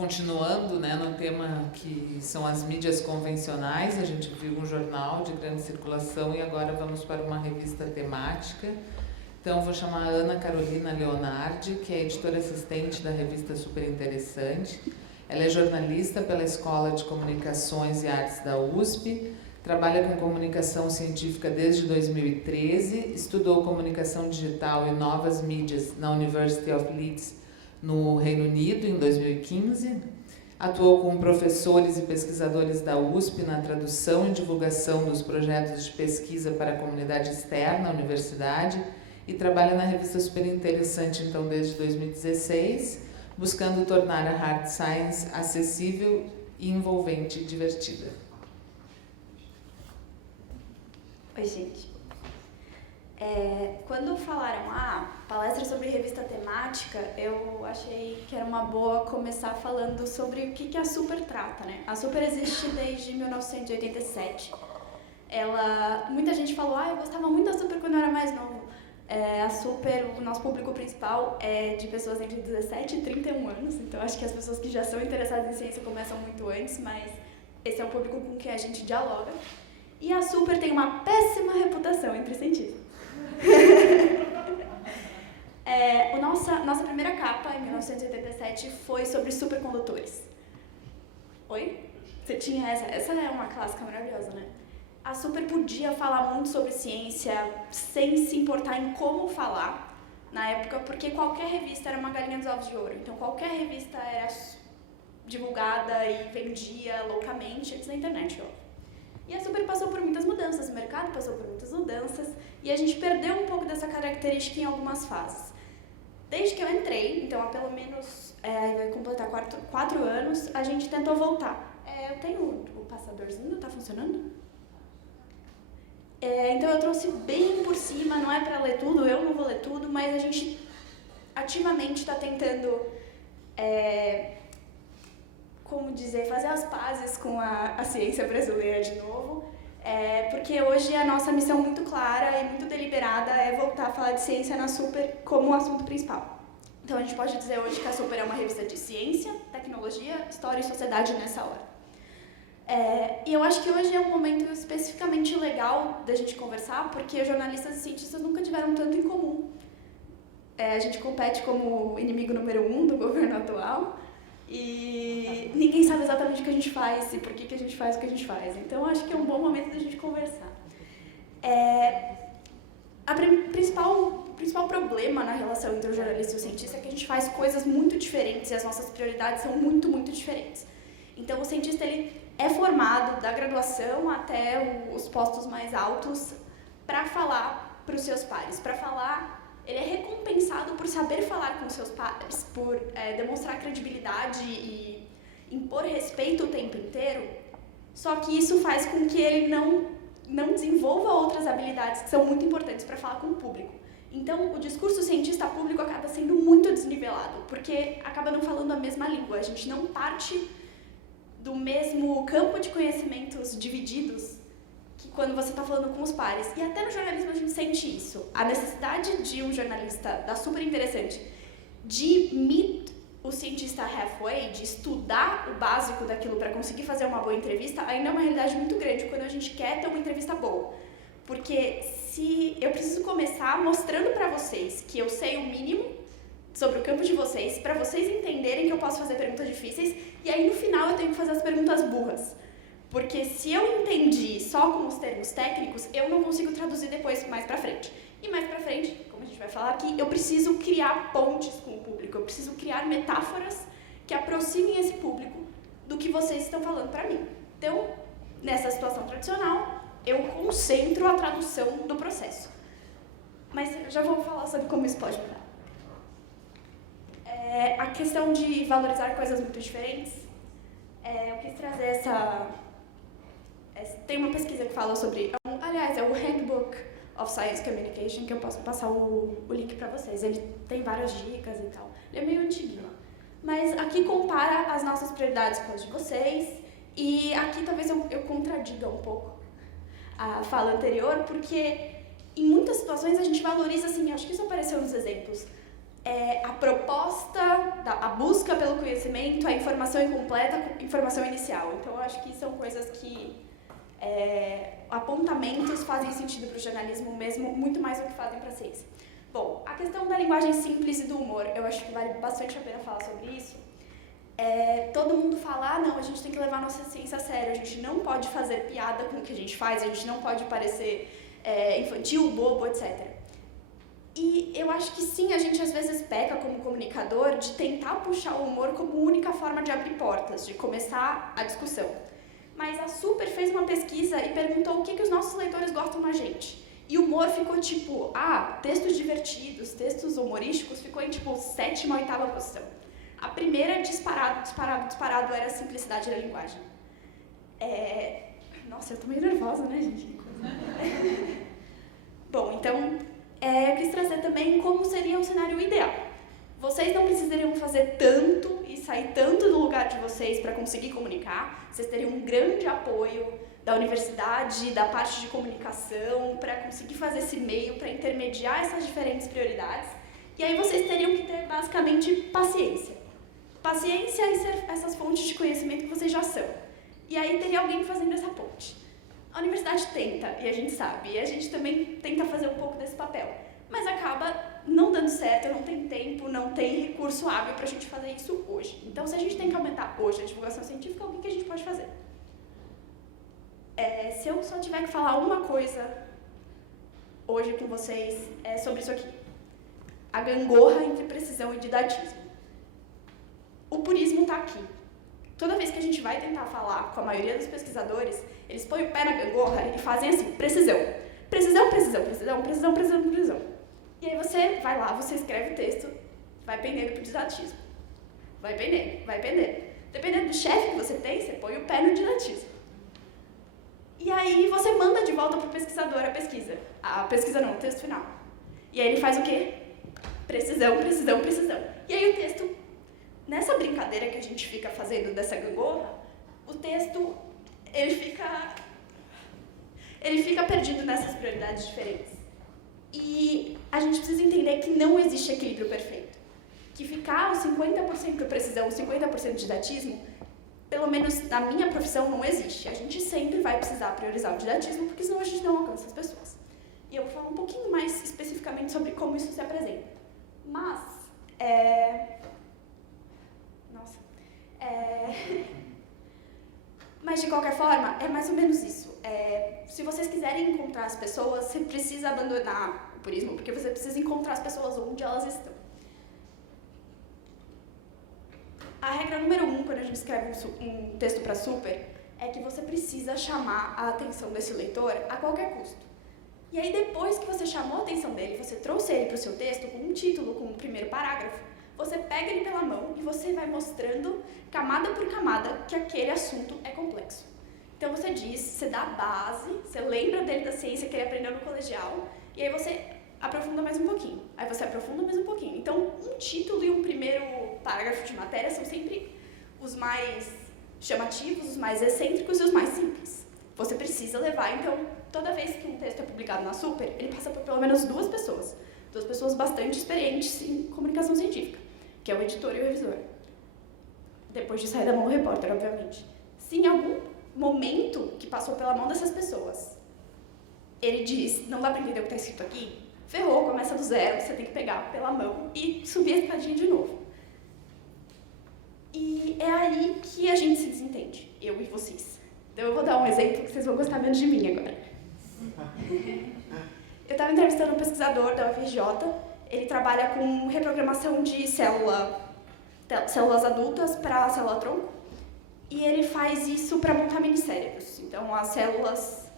continuando, né, no tema que são as mídias convencionais. A gente viu um jornal de grande circulação e agora vamos para uma revista temática. Então, vou chamar a Ana Carolina Leonardi, que é editora assistente da revista Super Interessante. Ela é jornalista pela Escola de Comunicações e Artes da USP, trabalha com comunicação científica desde 2013, estudou comunicação digital e novas mídias na University of Leeds, no Reino Unido, em 2015. Atuou com professores e pesquisadores da USP na tradução e divulgação dos projetos de pesquisa para a comunidade externa à universidade e trabalha na revista Super Interessante, então, desde 2016, buscando tornar a hard science acessível, envolvente e divertida. Oi, gente. Quando falaram, palestra sobre revista temática, eu achei que era uma boa começar falando sobre o que a Super trata, né? A Super existe desde 1987. Muita gente falou, eu gostava muito da Super quando eu era mais novo. A Super, o nosso público principal é de pessoas entre 17 e 31 anos, então acho que as pessoas que já são interessadas em ciência começam muito antes, mas esse é o público com quem a gente dialoga. E a Super tem uma péssima reputação entre cientistas. Nossa primeira capa, em 1987, foi sobre supercondutores. Oi? Você tinha essa? Essa é uma clássica maravilhosa, né? A Super podia falar muito sobre ciência sem se importar em como falar na época, porque qualquer revista era uma galinha dos ovos de ouro. Então, qualquer revista era divulgada e vendia loucamente antes da internet, ó. E a Super passou por muitas mudanças, o mercado passou por muitas mudanças, e a gente perdeu um pouco dessa característica em algumas fases. Desde que eu entrei, então há pelo menos, vai completar 4 anos, a gente tentou voltar. Eu tenho o passadorzinho, tá funcionando? Então eu trouxe bem por cima, não é para ler tudo, eu não vou ler tudo, mas a gente ativamente está tentando, fazer as pazes com a ciência brasileira de novo, porque hoje a nossa missão muito clara e muito deliberada é voltar a falar de ciência na Super como assunto principal. Então a gente pode dizer hoje que a Super é uma revista de ciência, tecnologia, história e sociedade nessa hora. E eu acho que hoje é um momento especificamente legal da gente conversar, porque jornalistas e cientistas nunca tiveram tanto em comum. A gente compete como inimigo número 1 do governo atual, e ninguém sabe exatamente o que a gente faz e por que a gente faz o que a gente faz. Então, acho que é um bom momento da gente conversar. O principal problema na relação entre o jornalista e o cientista é que a gente faz coisas muito diferentes e as nossas prioridades são muito, muito diferentes. Então, o cientista ele é formado da graduação até os postos mais altos para falar para os seus pares, para falar. Ele é recompensado por saber falar com seus pares, por demonstrar credibilidade e impor respeito o tempo inteiro, só que isso faz com que ele não desenvolva outras habilidades que são muito importantes para falar com o público. Então, o discurso cientista público acaba sendo muito desnivelado, porque acaba não falando a mesma língua, a gente não parte do mesmo campo de conhecimentos divididos que quando você está falando com os pares. E até no jornalismo a gente sente isso. A necessidade de um jornalista da Super Interessante de meet o cientista halfway, de estudar o básico daquilo para conseguir fazer uma boa entrevista, ainda é uma realidade muito grande quando a gente quer ter uma entrevista boa. Porque se eu preciso começar mostrando para vocês que eu sei o mínimo sobre o campo de vocês, para vocês entenderem que eu posso fazer perguntas difíceis, e aí no final eu tenho que fazer as perguntas burras. Porque se eu entendi só com os termos técnicos, eu não consigo traduzir depois mais pra frente. E mais pra frente, como a gente vai falar aqui, eu preciso criar pontes com o público, eu preciso criar metáforas que aproximem esse público do que vocês estão falando pra mim. Então, nessa situação tradicional, eu concentro a tradução do processo. Mas eu já vou falar sobre como isso pode mudar. A questão de valorizar coisas muito diferentes, eu quis trazer essa... Tem uma pesquisa que fala sobre... Aliás, é o Handbook of Science Communication, que eu posso passar o link para vocês. Ele tem várias dicas e tal. Ele é meio antiguinho. Mas aqui compara as nossas prioridades com as de vocês. E aqui talvez eu contradiga um pouco a fala anterior, porque em muitas situações a gente valoriza, assim, acho que isso apareceu nos exemplos, a proposta, a busca pelo conhecimento, a informação incompleta, a informação inicial. Então, eu acho que são coisas que apontamentos fazem sentido para o jornalismo mesmo, muito mais do que fazem para a ciência. Bom, a questão da linguagem simples e do humor, eu acho que vale bastante a pena falar sobre isso. Todo mundo fala, não, a gente tem que levar a nossa ciência a sério, a gente não pode fazer piada com o que a gente faz, a gente não pode parecer infantil, bobo, etc. E eu acho que sim, a gente às vezes peca como comunicador de tentar puxar o humor como única forma de abrir portas, de começar a discussão. Mas a Super fez uma pesquisa e perguntou o que os nossos leitores gostam na gente. E o humor ficou tipo, textos divertidos, textos humorísticos, ficou em tipo 7ª, 8ª posição. A primeira, disparado, era a simplicidade da linguagem. Nossa, eu tô meio nervosa, né, gente? Bom, então, eu quis trazer também como seria um cenário ideal. Vocês não precisariam fazer tanto e sair tanto do lugar de vocês para conseguir comunicar. Vocês teriam um grande apoio da universidade, da parte de comunicação, para conseguir fazer esse meio, para intermediar essas diferentes prioridades. E aí vocês teriam que ter, basicamente, paciência. Paciência e ser essas fontes de conhecimento que vocês já são. E aí teria alguém fazendo essa ponte. A universidade tenta, e a gente sabe, e a gente também tenta fazer um pouco desse papel. Mas acaba não dando certo, não tem tempo, não tem recurso hábil para a gente fazer isso hoje. Então, se a gente tem que aumentar hoje a divulgação científica, o que a gente pode fazer? Se eu só tiver que falar uma coisa hoje com vocês, é sobre isso aqui. A gangorra entre precisão e didatismo. O purismo está aqui. Toda vez que a gente vai tentar falar com a maioria dos pesquisadores, eles põem o pé na gangorra e fazem assim, precisão. Precisão, precisão, precisão, precisão, precisão, precisão. E aí você vai lá, você escreve o texto, vai pendendo pro didatismo. Vai pendendo, vai pendendo. Dependendo do chefe que você tem, você põe o pé no didatismo. E aí você manda de volta pro pesquisador a pesquisa. A pesquisa não, o texto final. E aí ele faz o quê? Precisão, precisão, precisão. E aí o texto, nessa brincadeira que a gente fica fazendo dessa gangorra, o texto, ele fica perdido nessas prioridades diferentes. E a gente precisa entender que não existe equilíbrio perfeito. Que ficar os 50% precisão, os 50% didatismo, pelo menos na minha profissão, não existe. A gente sempre vai precisar priorizar o didatismo, porque senão a gente não alcança as pessoas. E eu vou falar um pouquinho mais especificamente sobre como isso se apresenta. Mas, Mas, de qualquer forma, é mais ou menos isso. Se vocês quiserem encontrar as pessoas, você precisa abandonar o purismo, porque você precisa encontrar as pessoas onde elas estão. A regra número 1, quando a gente escreve um texto para Super, é que você precisa chamar a atenção desse leitor a qualquer custo. E aí, depois que você chamou a atenção dele, você trouxe ele para o seu texto com um título, com um primeiro parágrafo, você pega ele pela mão e você vai mostrando, camada por camada, que aquele assunto é complexo. Então você diz, você dá a base, você lembra dele da ciência que ele aprendeu no colegial, e aí você aprofunda mais um pouquinho. Aí você aprofunda mais um pouquinho. Então, um título e um primeiro parágrafo de matéria são sempre os mais chamativos, os mais excêntricos e os mais simples. Você precisa levar, então, toda vez que um texto é publicado na Super, ele passa por pelo menos duas pessoas bastante experientes em comunicação científica, que é o editor e o revisor. Depois de sair da mão do repórter, obviamente. Se em algum momento que passou pela mão dessas pessoas, ele diz, não dá para entender o que está escrito aqui, ferrou, começa do zero, você tem que pegar pela mão e subir a escadinha de novo. E é aí que a gente se desentende, eu e vocês. Então eu vou dar um exemplo que vocês vão gostar menos de mim agora. Eu estava entrevistando um pesquisador da UFRJ, ele trabalha com reprogramação de células adultas para a célula-tronco, e ele faz isso para montar minicérebros. Então as células,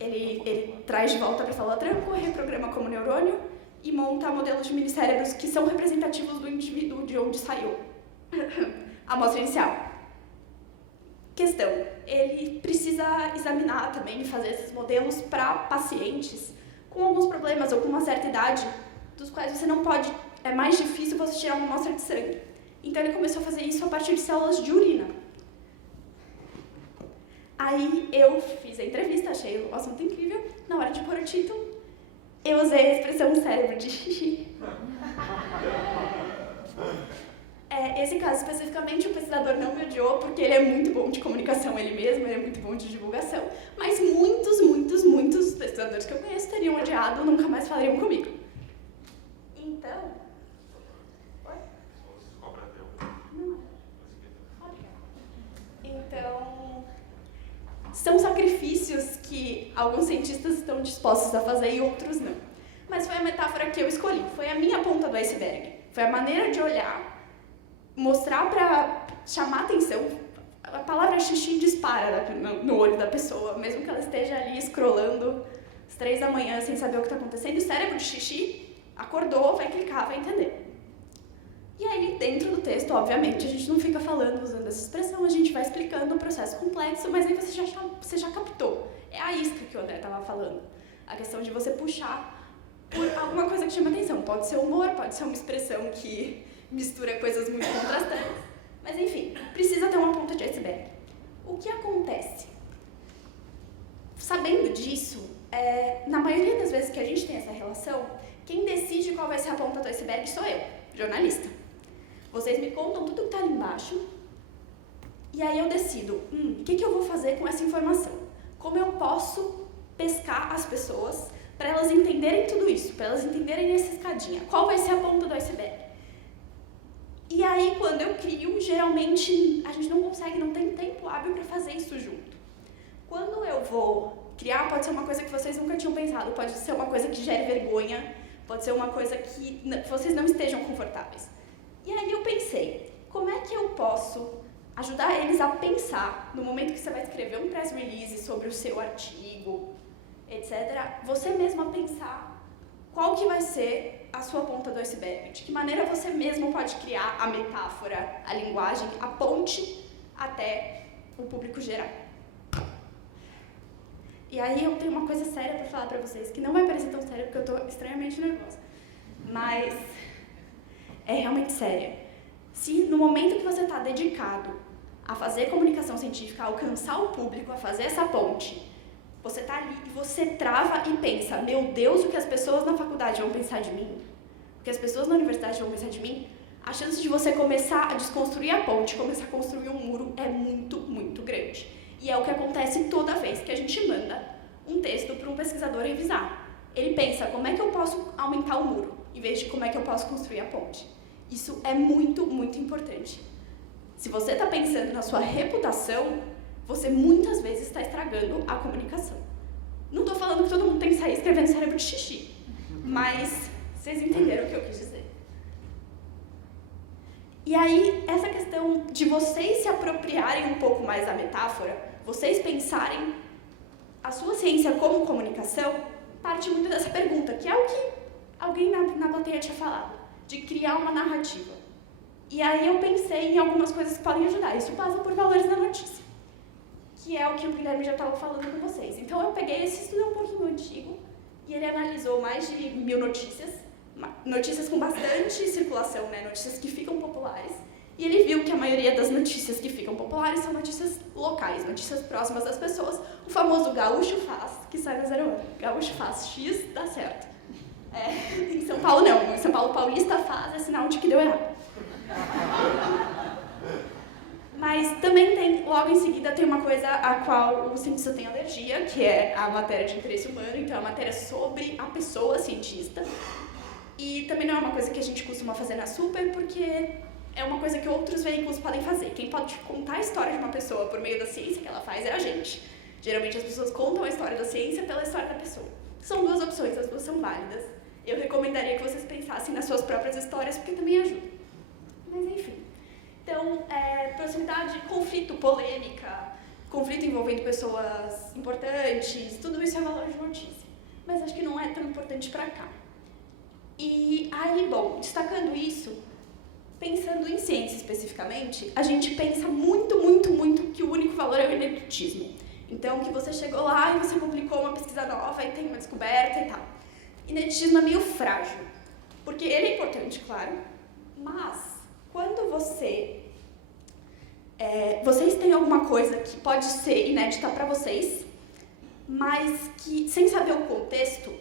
ele traz de volta para a célula-tronco, reprograma como neurônio e monta modelos de minicérebros que são representativos do indivíduo de onde saiu a amostra inicial. Questão, ele precisa examinar também e fazer esses modelos para pacientes com alguns problemas ou com uma certa idade, dos quais você não pode, é mais difícil você tirar uma amostra de sangue. Então ele começou a fazer isso a partir de células de urina. Aí eu fiz a entrevista, achei o assunto incrível, na hora de pôr o título, Eu usei a expressão cérebro de xixi. Esse caso especificamente, o pesquisador não me odiou, porque ele é muito bom de comunicação ele mesmo, ele é muito bom de divulgação, mas muitos pesquisadores que eu conheço teriam odiado, nunca mais falariam comigo. Então... Então, são sacrifícios que alguns cientistas estão dispostos a fazer e outros não. Mas foi a metáfora que eu escolhi, foi a minha ponta do iceberg. Foi a maneira de olhar, mostrar para chamar atenção. A palavra xixi dispara no olho da pessoa, mesmo que ela esteja ali scrollando às 3 da manhã sem saber o que está acontecendo. O cérebro de xixi acordou, vai clicar, vai entender. E aí, dentro do texto, obviamente, a gente não fica falando, usando essa expressão, a gente vai explicando o processo complexo, mas aí você já captou. É a isca que o André estava falando. A questão de você puxar por alguma coisa que chama atenção. Pode ser humor, pode ser uma expressão que mistura coisas muito contrastantes. Mas, enfim, precisa ter uma ponta de iceberg. O que acontece? Sabendo disso, na maioria das vezes que a gente tem essa relação, quem decide qual vai ser a ponta do iceberg sou eu, jornalista. Vocês me contam tudo que está ali embaixo, e aí eu decido, o que eu vou fazer com essa informação? Como eu posso pescar as pessoas para elas entenderem tudo isso, para elas entenderem essa escadinha? Qual vai ser a ponta do iceberg? E aí, quando eu crio, geralmente a gente não consegue, não tem tempo hábil para fazer isso junto. Quando eu vou criar, pode ser uma coisa que vocês nunca tinham pensado, pode ser uma coisa que gere vergonha, pode ser uma coisa que vocês não estejam confortáveis. E aí eu pensei, como é que eu posso ajudar eles a pensar, no momento que você vai escrever um press release sobre o seu artigo, etc., você mesmo a pensar qual que vai ser a sua ponta do iceberg, de que maneira você mesmo pode criar a metáfora, a linguagem, a ponte até o público geral. E aí eu tenho uma coisa séria para falar para vocês, que não vai parecer tão séria porque eu estou extremamente nervosa, mas é realmente séria. Se no momento que você está dedicado a fazer comunicação científica, a alcançar o público, a fazer essa ponte, você está ali e você trava e pensa, meu Deus, o que as pessoas na faculdade vão pensar de mim? O que as pessoas na universidade vão pensar de mim? A chance de você começar a desconstruir a ponte, começar a construir um muro é muito grande. E é o que acontece toda vez que a gente manda um texto para um pesquisador revisar. Ele pensa, como é que eu posso aumentar o muro, em vez de como é que eu posso construir a ponte. Isso é muito importante. Se você está pensando na sua reputação, você muitas vezes está estragando a comunicação. Não estou falando que todo mundo tem que sair escrevendo cérebro de xixi, mas vocês entenderam o que eu quis dizer. E aí, essa questão de vocês se apropriarem um pouco mais da metáfora, vocês pensarem a sua ciência como comunicação, parte muito dessa pergunta, que é o que alguém na plateia tinha falado, de criar uma narrativa. E aí eu pensei em algumas coisas que podem ajudar. Isso passa por valores da notícia, que é o que o Guilherme já estava falando com vocês. Então eu peguei esse estudo um pouquinho antigo, e ele analisou mais de 1000 notícias com bastante circulação, né? Notícias que ficam populares, e ele viu que a maioria das notícias que ficam populares são notícias locais, notícias próximas das pessoas, o famoso gaúcho faz, que sai na 01. Gaúcho faz, X dá certo. Em São Paulo não, em São Paulo paulista faz, é sinal de que deu errado. Mas também tem, logo em seguida, tem uma coisa a qual o cientista tem alergia, que é a matéria de interesse humano, então é a matéria sobre a pessoa cientista. E também não é uma coisa que a gente costuma fazer na Super, porque é uma coisa que outros veículos podem fazer. Quem pode contar a história de uma pessoa por meio da ciência que ela faz é a gente. Geralmente as pessoas contam a história da ciência pela história da pessoa. São duas opções, as duas são válidas. Eu recomendaria que vocês pensassem nas suas próprias histórias, porque também ajuda. Mas enfim. Então, proximidade, conflito, polêmica, conflito envolvendo pessoas importantes, tudo isso é valor de notícia. Mas acho que não é tão importante para cá. E aí, bom, destacando isso, pensando em ciência especificamente, a gente pensa muito que o único valor é o ineditismo. Então, que você chegou lá e você publicou uma pesquisa nova e tem uma descoberta e tal. Ineditismo é meio frágil, porque ele é importante, claro, mas quando vocês têm alguma coisa que pode ser inédita para vocês, mas que, sem saber o contexto,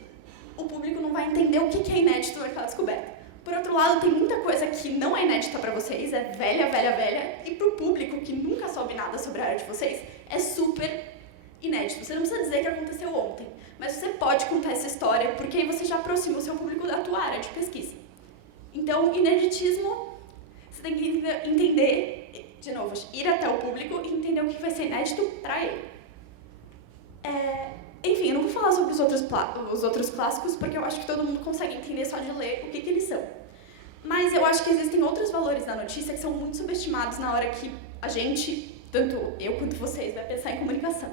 o público entender o que é inédito naquela descoberta. Por outro lado, tem muita coisa que não é inédita para vocês, é velha, velha, velha, e para o público que nunca soube nada sobre a área de vocês, é super inédito. Você não precisa dizer que aconteceu ontem, mas você pode contar essa história, porque aí você já aproxima o seu público da tua área de pesquisa. Então, ineditismo, você tem que entender, de novo, ir até o público e entender o que vai ser inédito para ele. Enfim, eu não vou falar sobre os outros clássicos, porque eu acho que todo mundo consegue entender só de ler o que eles são. Mas eu acho que existem outros valores da notícia que são muito subestimados na hora que a gente, tanto eu quanto vocês, vai pensar em comunicação.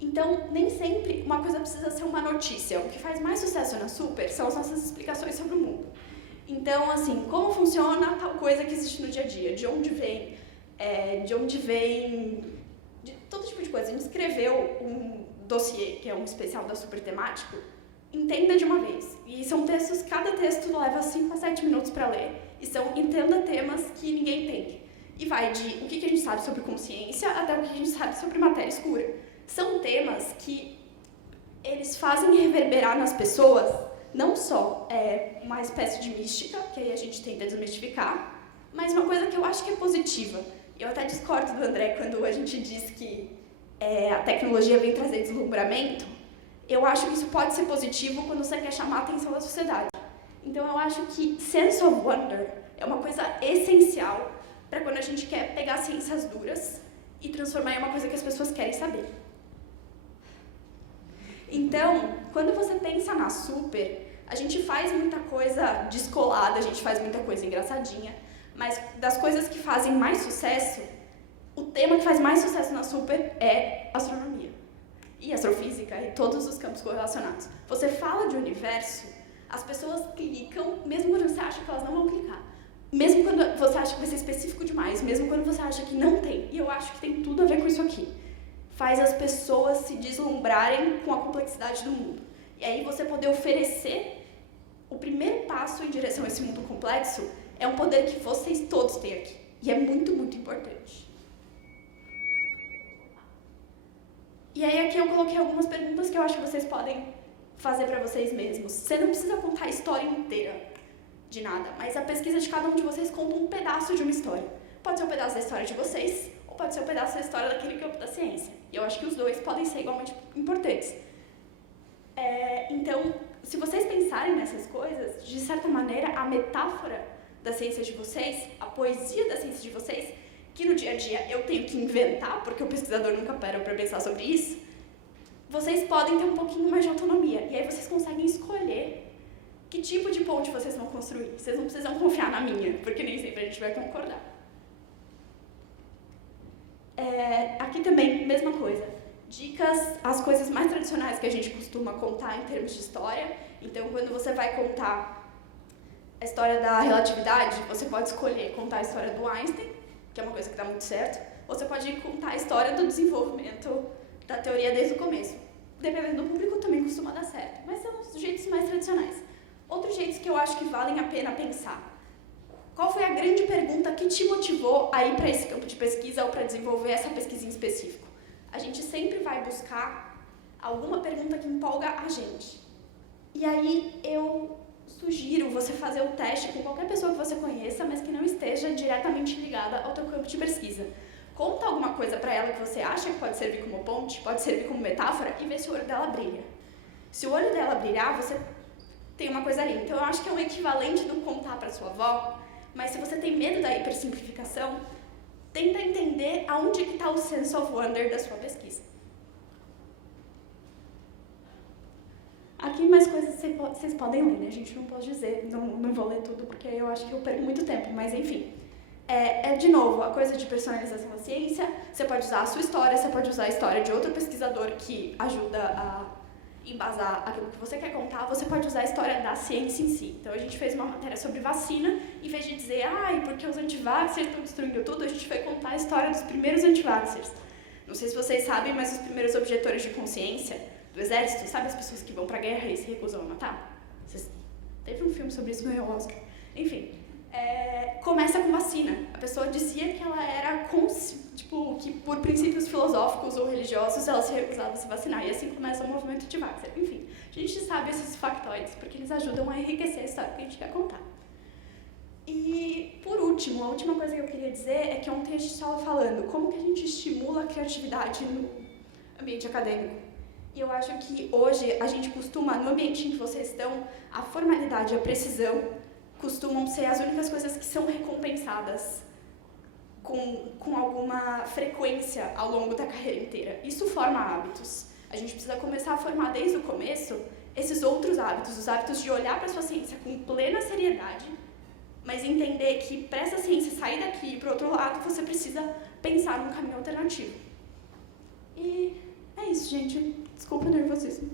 Então, nem sempre uma coisa precisa ser uma notícia. O que faz mais sucesso na Super são as nossas explicações sobre o mundo. Então, assim, como funciona tal coisa que existe no dia a dia? De onde vem? De todo tipo de coisa. A gente escreveu um dossiê, que é um especial da Super temático, entenda de uma vez. E são textos, cada texto leva 5 a 7 minutos para ler. E são entenda temas que ninguém entende. E vai de o que a gente sabe sobre consciência até o que a gente sabe sobre matéria escura. São temas que eles fazem reverberar nas pessoas não só uma espécie de mística, que aí a gente tenta desmistificar, mas uma coisa que eu acho que é positiva. Eu até discordo do André quando a gente diz que a tecnologia vem trazer deslumbramento. Eu acho que isso pode ser positivo quando você quer chamar a atenção da sociedade. Então eu acho que sense of wonder é uma coisa essencial para quando a gente quer pegar ciências duras e transformar em uma coisa que as pessoas querem saber. Então, quando você pensa na Super, a gente faz muita coisa descolada, a gente faz muita coisa engraçadinha, mas das coisas que fazem mais sucesso, o tema que faz mais sucesso na Super é astronomia. E astrofísica e todos os campos correlacionados. Você fala de universo, as pessoas clicam, mesmo quando você acha que elas não vão clicar. Mesmo quando você acha que vai ser específico demais, mesmo quando você acha que não tem. E eu acho que tem tudo a ver com isso aqui. Faz as pessoas se deslumbrarem com a complexidade do mundo. E aí você poder oferecer o primeiro passo em direção a esse mundo complexo é um poder que vocês todos têm aqui. E é muito, muito importante. E aí aqui eu coloquei algumas perguntas que eu acho que vocês podem fazer para vocês mesmos. Você não precisa contar a história inteira de nada, mas a pesquisa de cada um de vocês conta um pedaço de uma história. Pode ser um pedaço da história de vocês, ou pode ser um pedaço da história daquele campo da ciência. E eu acho que os dois podem ser igualmente importantes. Então, se vocês pensarem nessas coisas, de certa maneira, a metáfora da ciência de vocês, a poesia da ciência de vocês, que no dia a dia eu tenho que inventar, porque o pesquisador nunca para para pensar sobre isso, vocês podem ter um pouquinho mais de autonomia. E aí vocês conseguem escolher que tipo de ponte vocês vão construir. Vocês não precisam confiar na minha, porque nem sempre a gente vai concordar. Aqui também, mesma coisa. Dicas, as coisas mais tradicionais que a gente costuma contar em termos de história. Então, quando você vai contar a história da relatividade, você pode escolher contar a história do Einstein, que é uma coisa que dá muito certo, ou você pode contar a história do desenvolvimento da teoria desde o começo. Dependendo do público, também costuma dar certo, mas são os jeitos mais tradicionais. Outros jeitos que eu acho que valem a pena pensar. Qual foi a grande pergunta que te motivou a ir para esse campo de pesquisa ou para desenvolver essa pesquisa em específico? A gente sempre vai buscar alguma pergunta que empolga a gente. E aí eu sugiro você fazer o teste com qualquer pessoa que você conheça, mas que não esteja diretamente ligada ao teu campo de pesquisa. Conta alguma coisa para ela que você acha que pode servir como ponte, pode servir como metáfora, e vê se o olho dela brilha. Se o olho dela brilhar, você tem uma coisa ali. Então eu acho que é um equivalente do contar para sua avó, mas se você tem medo da hipersimplificação, tenta entender aonde que está o sense of wonder da sua pesquisa. Aqui mais coisas vocês podem ler, né? A gente não pode dizer, não vou ler tudo porque eu acho que eu perco muito tempo, mas enfim. De novo, a coisa de personalização da ciência, você pode usar a sua história, você pode usar a história de outro pesquisador que ajuda a embasar aquilo que você quer contar, você pode usar a história da ciência em si. Então a gente fez uma matéria sobre vacina, em vez de dizer, porque os antivaxxers estão destruindo tudo, a gente foi contar a história dos primeiros antivaxxers. Não sei se vocês sabem, mas os primeiros objetores de consciência do exército, sabe as pessoas que vão pra guerra e se recusam a matar? Teve um filme sobre isso, ganhou o Oscar. Enfim, começa com vacina. A pessoa dizia que ela era, que por princípios filosóficos ou religiosos ela se recusava a se vacinar. E assim começa o movimento de Vaxxer. Enfim, a gente sabe esses factoides porque eles ajudam a enriquecer a história que a gente quer contar. E, por último, a última coisa que eu queria dizer é que ontem a gente estava falando como que a gente estimula a criatividade no ambiente acadêmico. E eu acho que hoje a gente costuma, no ambiente em que vocês estão, a formalidade e a precisão costumam ser as únicas coisas que são recompensadas com alguma frequência ao longo da carreira inteira. Isso forma hábitos. A gente precisa começar a formar desde o começo esses outros hábitos, os hábitos de olhar para a sua ciência com plena seriedade, mas entender que para essa ciência sair daqui e para o outro lado, você precisa pensar num caminho alternativo. E é isso, gente. Desculpa o nervosismo.